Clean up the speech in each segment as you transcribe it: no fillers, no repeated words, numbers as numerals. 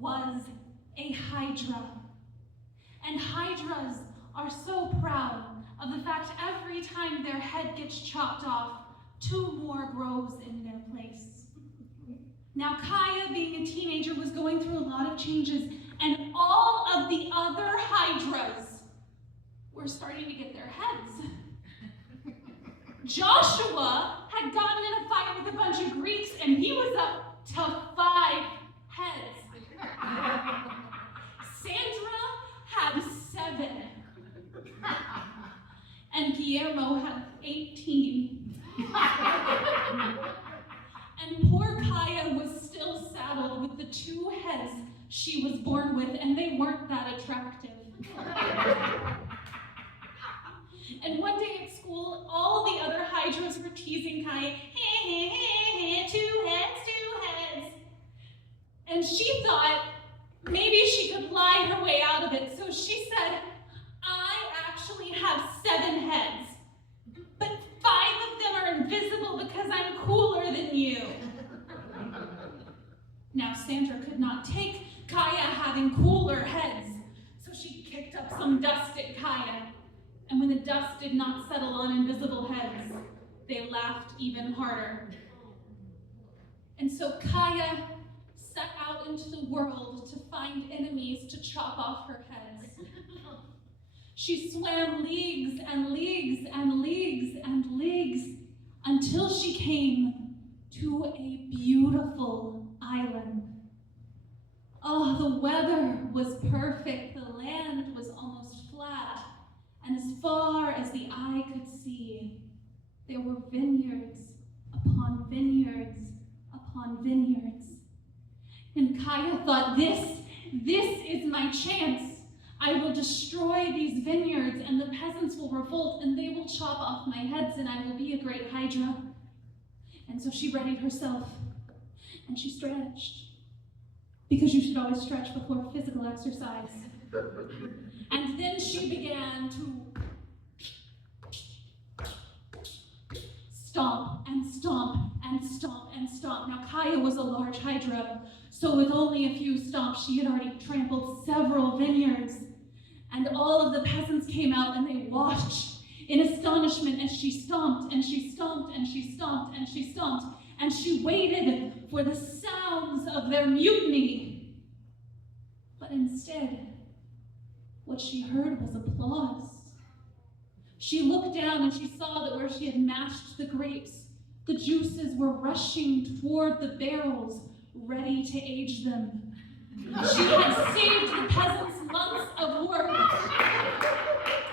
was a Hydra. And Hydras are so proud of the fact every time their head gets chopped off, 2 more grows in their place. Now Kaya, being a teenager, was going through a lot of changes, and all of the other Hydras were starting to get their heads. Joshua had gotten in a fight with a bunch of Greeks, and he was up to 5 heads. Sandra had 7. And Guillermo had 18. And poor Kaya was still saddled with the 2 heads she was born with, and they weren't that attractive. And one day at school, all the other Hydras were teasing Kaya, hey, hey, hey, hey, 2 heads, 2 heads. And she thought maybe she could lie her way out of it, so she said, I actually have 7 heads, but 5 of them are invisible because I'm cooler than you. Now Sandra could not take Kaya having cooler heads, so she kicked up some dust at Kaya. And when the dust did not settle on invisible heads, they laughed even harder. And so Kaya set out into the world to find enemies to chop off her heads. She swam leagues and leagues and leagues and leagues until she came to a beautiful island. Oh, the weather was perfect. The land was almost flat. And as far as the eye could see, there were vineyards upon vineyards upon vineyards. And Kaya thought, this is my chance. I will destroy these vineyards, and the peasants will revolt, and they will chop off my heads, and I will be a great Hydra. And so she readied herself, and she stretched, because you should always stretch before physical exercise. And then she began to stomp and stomp and stomp and stomp. Now Kaya was a large Hydra, so with only a few stomps, she had already trampled several vineyards. And all of the peasants came out and they watched in astonishment as she stomped and she stomped and she stomped and she stomped. And she waited for the sounds of their mutiny. But instead, what she heard was applause. She looked down and she saw that where she had mashed the grapes, the juices were rushing toward the barrels, ready to age them. She had saved the peasants months of work.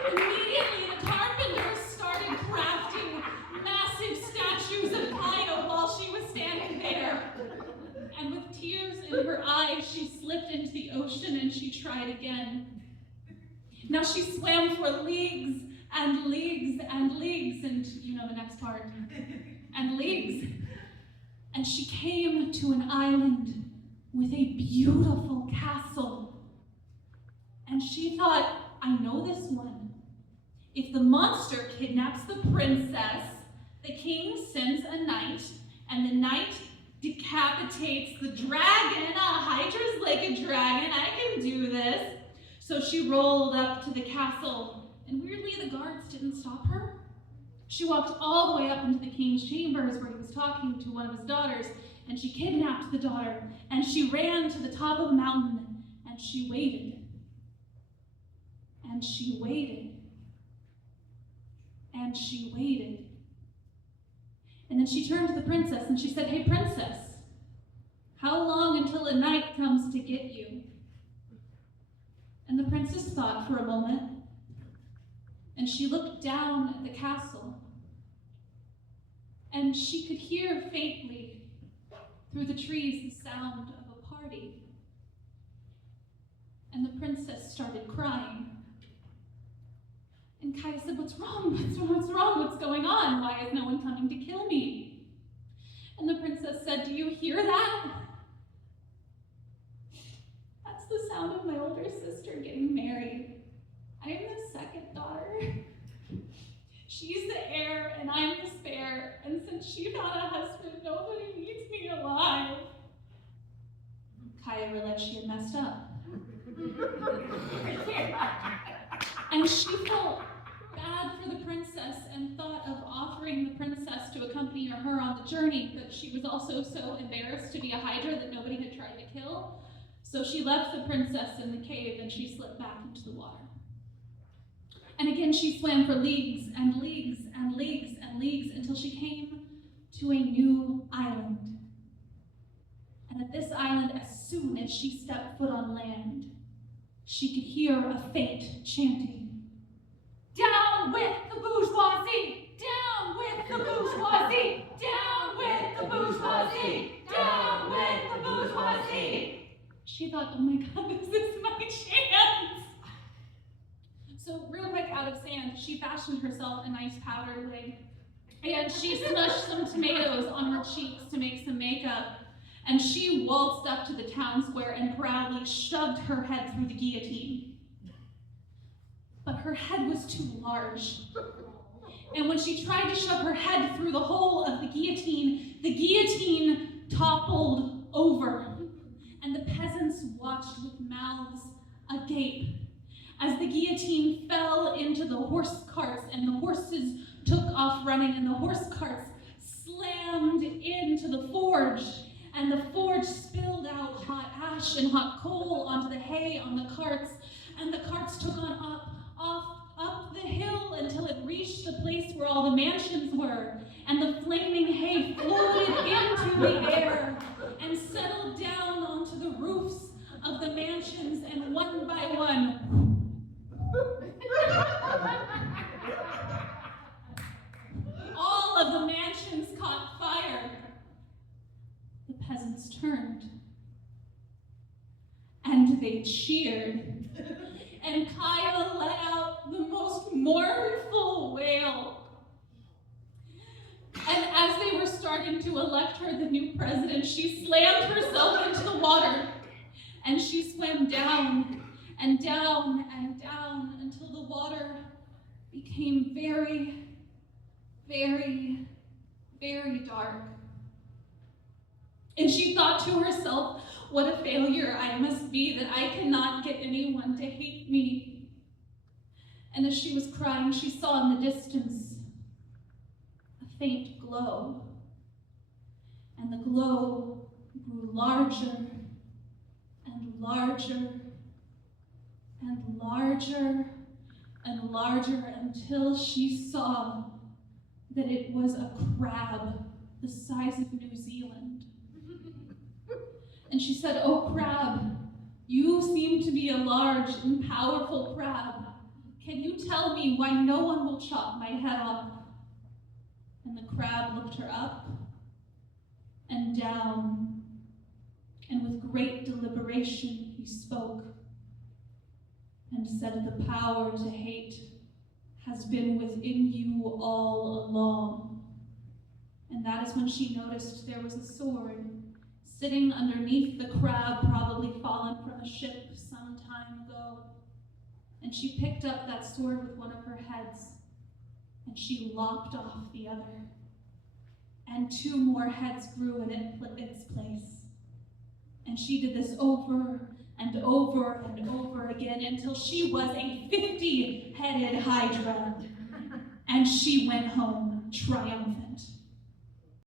Immediately, the carpenters started crafting massive statues of Kaya while she was standing there. And with tears in her eyes, she slipped into the ocean and she tried again. Now she swam for leagues and leagues and leagues, and you know the next part, and leagues. And she came to an island with a beautiful castle. And she thought, I know this one. If the monster kidnaps the princess, the king sends a knight, and the knight decapitates the dragon. Hydra's like a dragon, I can do this. So she rolled up to the castle, and weirdly the guards didn't stop her. She walked all the way up into the king's chambers where he was talking to one of his daughters, and she kidnapped the daughter, and she ran to the top of the mountain, and she waited. And she waited. And she waited. And then she turned to the princess and she said, hey, princess, how long until a knight comes to get you? And the princess thought for a moment, and she looked down at the castle, and she could hear faintly through the trees the sound of a party. And the princess started crying. And Kaya said, what's wrong? What's wrong? What's going on? Why is no one coming to kill me? And the princess said, do you hear that? That's the sound of my older sister getting married. I am the second daughter. She's the heir and I'm the spare. And since she found a husband, nobody needs me alive. Kaya realized she had messed up. And she felt bad for the princess and thought of offering the princess to accompany her on the journey, but she was also so embarrassed to be a Hydra that nobody had tried to kill. So she left the princess in the cave and she slipped back into the water. And again she swam for leagues and leagues and leagues and leagues until she came to a new island. And at this island, as soon as she stepped foot on land, she could hear a faint chanting. Down with the bourgeoisie! Down with the bourgeoisie! Down with the bourgeoisie! Down with the bourgeoisie! She thought, oh my God, this is my chance! So real quick, out of sand, she fashioned herself a nice powder wig, and she smushed some tomatoes on her cheeks to make some makeup, and she waltzed up to the town square and proudly shoved her head through the guillotine. But her head was too large. And when she tried to shove her head through the hole of the guillotine toppled over. And the peasants watched with mouths agape as the guillotine fell into the horse carts and the horses took off running and the horse carts slammed into the forge. And the forge spilled out hot ash and hot coal onto the hay on the carts, and the carts took on up the hill until it reached the place where all the mansions were, and the flaming hay floated into the air and settled down onto the roofs of the mansions, and one by one, all of the mansions caught fire. The peasants turned, and they cheered, and Kaya let out the most mournful wail. And as they were starting to elect her the new president, she slammed herself into the water, and she swam down and down and down until the water became very, very, very dark. And she thought to herself, what a failure I must be that I cannot get anyone to hate me. And as she was crying, she saw in the distance a faint glow. And the glow grew larger and larger and larger and larger until she saw that it was a crab the size of New Zealand. And she said, oh crab, you seem to be a large and powerful crab. Can you tell me why no one will chop my head off? And the crab looked her up and down, and with great deliberation he spoke and said, the power to hate has been within you all along. And that is when she noticed there was a sword sitting underneath the crab, probably fallen from a ship some time ago. And she picked up that sword with one of her heads, and she lopped off the other. And two more heads grew in its place. And she did this over and over and over again until she was a 50-headed Hydra. And she went home triumphant.